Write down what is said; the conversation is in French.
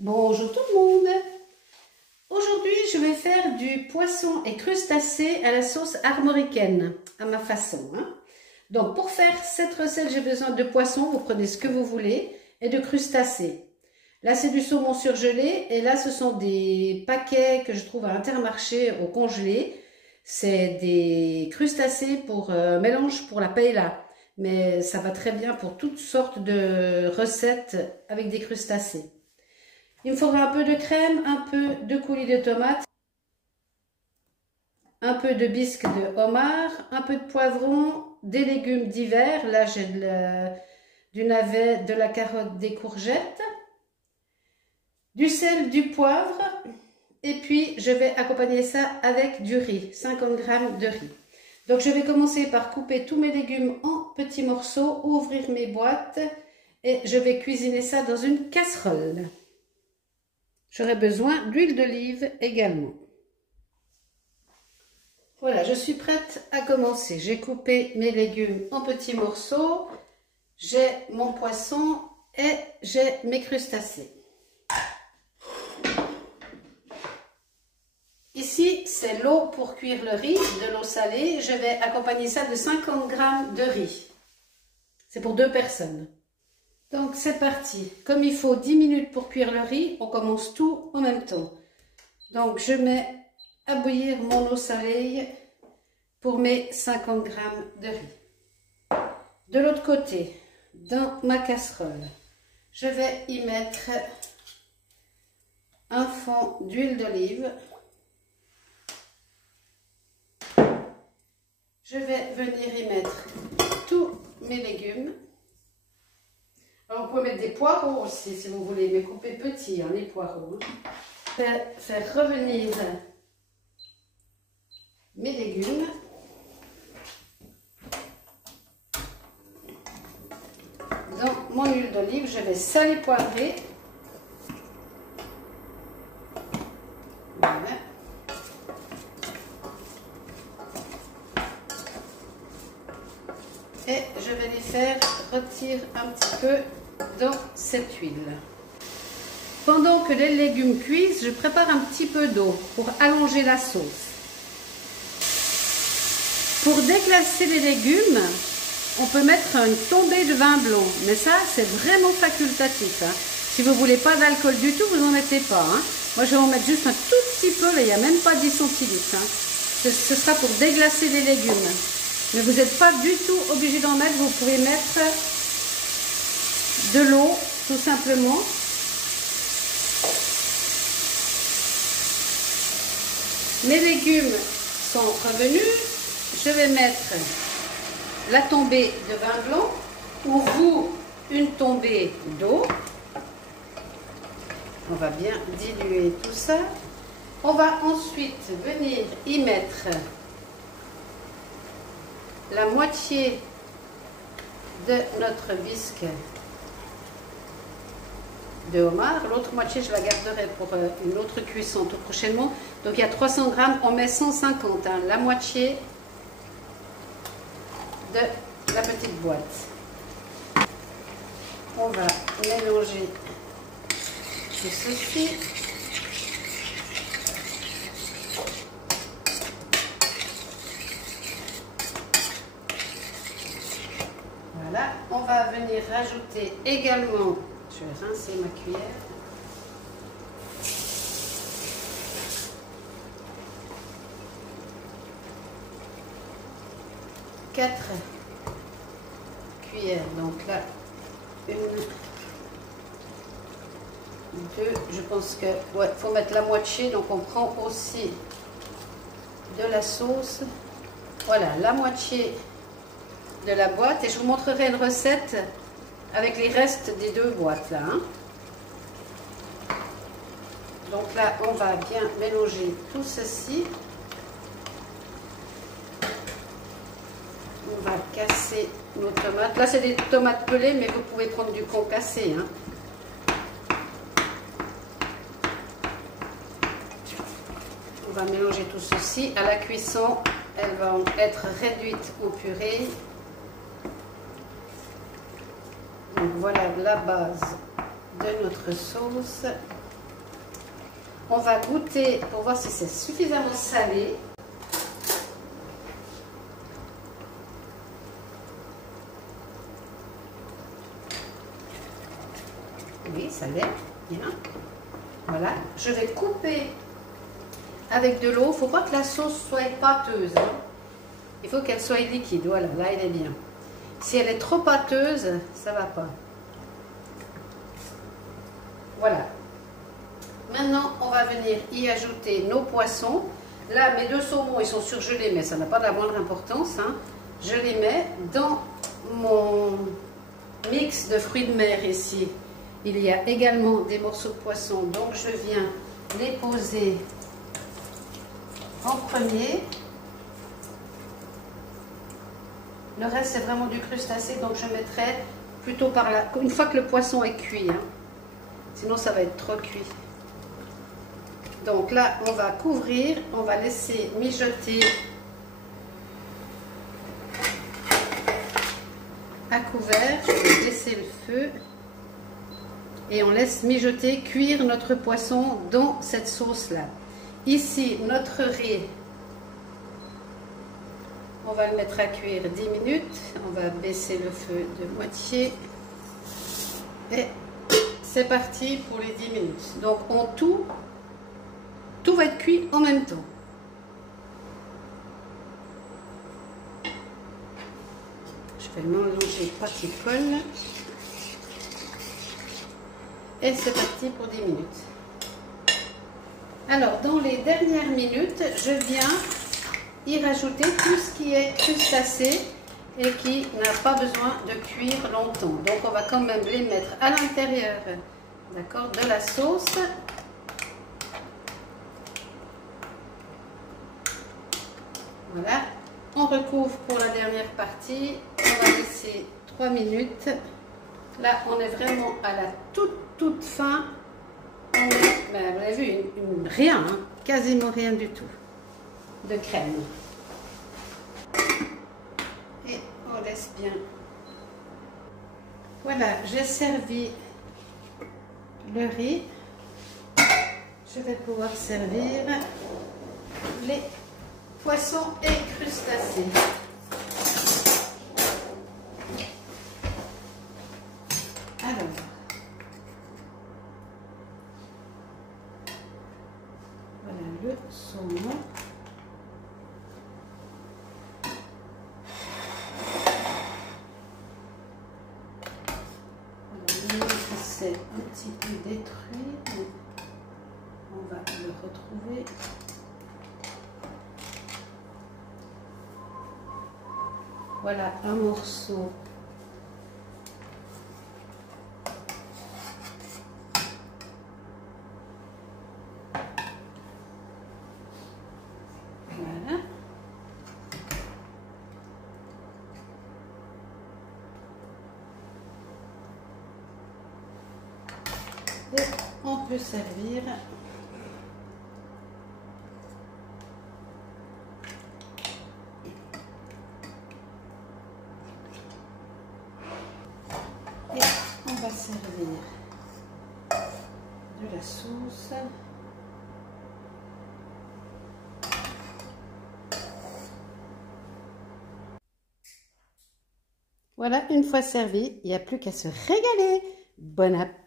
Bonjour tout le monde. Aujourd'hui, je vais faire du poisson et crustacés à la sauce armoricaine, à ma façon. Donc, pour faire cette recette, j'ai besoin de poisson, vous prenez ce que vous voulez, et de crustacés. Là, c'est du saumon surgelé, et là, ce sont des paquets que je trouve à Intermarché au congelé. C'est des crustacés pour mélange pour la paella, mais ça va très bien pour toutes sortes de recettes avec des crustacés. Il me faudra un peu de crème, un peu de coulis de tomates, un peu de bisque de homard, un peu de poivron, des légumes divers. Là, j'ai du navet, de la carotte, des courgettes, du sel, du poivre. Et puis, je vais accompagner ça avec du riz, 50 g de riz. Donc, je vais commencer par couper tous mes légumes en petits morceaux, ouvrir mes boîtes et je vais cuisiner ça dans une casserole. J'aurai besoin d'huile d'olive également. Voilà, je suis prête à commencer. J'ai coupé mes légumes en petits morceaux. J'ai mon poisson et j'ai mes crustacés. Ici, c'est l'eau pour cuire le riz, de l'eau salée. Je vais accompagner ça de 50 g de riz. C'est pour 2 personnes. Donc, c'est parti. Comme il faut 10 minutes pour cuire le riz, on commence tout en même temps. Donc, je mets à bouillir mon eau salée pour mes 50 g de riz. De l'autre côté, dans ma casserole, je vais y mettre un fond d'huile d'olive. Je vais venir y mettre tous mes légumes. Alors, vous pouvez mettre des poireaux aussi si vous voulez, mais coupez petits, les poireaux. Je vais faire revenir mes légumes. Dans mon huile d'olive, je vais saler, poivrer. Voilà. Et je vais les faire rôtir un petit peu dans cette huile. Pendant que les légumes cuisent, je prépare un petit peu d'eau pour allonger la sauce. Pour déglacer les légumes, on peut mettre une tombée de vin blanc, mais ça c'est vraiment facultatif. Si vous ne voulez pas d'alcool du tout, vous n'en mettez pas. Moi je vais en mettre juste un tout petit peu, là il n'y a même pas 10 centilitres. Ce sera pour déglacer les légumes. Mais vous n'êtes pas du tout obligé d'en mettre, vous pouvez mettre de l'eau, tout simplement. Mes légumes sont revenus, je vais mettre la tombée de vin blanc, ou vous, une tombée d'eau. On va bien diluer tout ça. On va ensuite venir y mettre la moitié de notre bisque de homard. L'autre moitié, je la garderai pour une autre cuisson tout prochainement. Donc, il y a 300 g, on met 150, la moitié de la petite boîte. On va mélanger tout ceci. Voilà, on va venir rajouter également, je vais rincer ma cuillère, quatre cuillères, donc là, une, deux, je pense que, ouais, faut mettre la moitié, donc on prend aussi de la sauce, voilà, la moitié de la boîte, et je vous montrerai une recette avec les restes des 2 boîtes là. Donc là, on va bien mélanger tout ceci. On va casser nos tomates. Là, c'est des tomates pelées, mais vous pouvez prendre du concassé. On va mélanger tout ceci. À la cuisson, elles vont être réduites au purée. Donc voilà la base de notre sauce. on va goûter pour voir si c'est suffisamment salé. Oui, ça l'est bien. Voilà, je vais couper avec de l'eau. Il ne faut pas que la sauce soit pâteuse, hein. Il faut qu'elle soit liquide. Voilà, là elle est bien. Si elle est trop pâteuse, ça ne va pas. Voilà. Maintenant, on va venir y ajouter nos poissons. Là, mes deux saumons, ils sont surgelés, mais ça n'a pas de la moindre importance, hein. Je les mets dans mon mix de fruits de mer ici. Il y a également des morceaux de poisson, donc je viens les poser en premier. Le reste, c'est vraiment du crustacé, donc je mettrai plutôt par là, une fois que le poisson est cuit, hein. Sinon ça va être trop cuit. Donc là, on va couvrir, on va laisser mijoter à couvert. Je vais baisser le feu et on laisse mijoter, cuire notre poisson dans cette sauce-là. Ici, notre riz, on va le mettre à cuire 10 minutes. On va baisser le feu de moitié. Et c'est parti pour les 10 minutes. Donc, tout va être cuit en même temps. Je vais le mélanger pas qu'il colle. Et c'est parti pour 10 minutes. Alors, dans les dernières minutes, je viens y rajouter tout ce qui est crustacé et qui n'a pas besoin de cuire longtemps. Donc, on va quand même les mettre à l'intérieur, d'accord, de la sauce. Voilà. On recouvre pour la dernière partie. On va laisser 3 minutes. Là, on est vraiment à la toute fin. On est, ben, vous avez vu, rien, hein, quasiment rien du tout de crème. Et on laisse bien. Voilà, j'ai servi le riz. Je vais pouvoir servir les poissons et crustacés. Alors, voilà le saumon. C'est un petit peu détruit, mais on va le retrouver. Voilà un morceau. Voilà. Et on peut servir. Et on va servir de la sauce. Voilà, une fois servi, il n'y a plus qu'à se régaler. Bon appétit!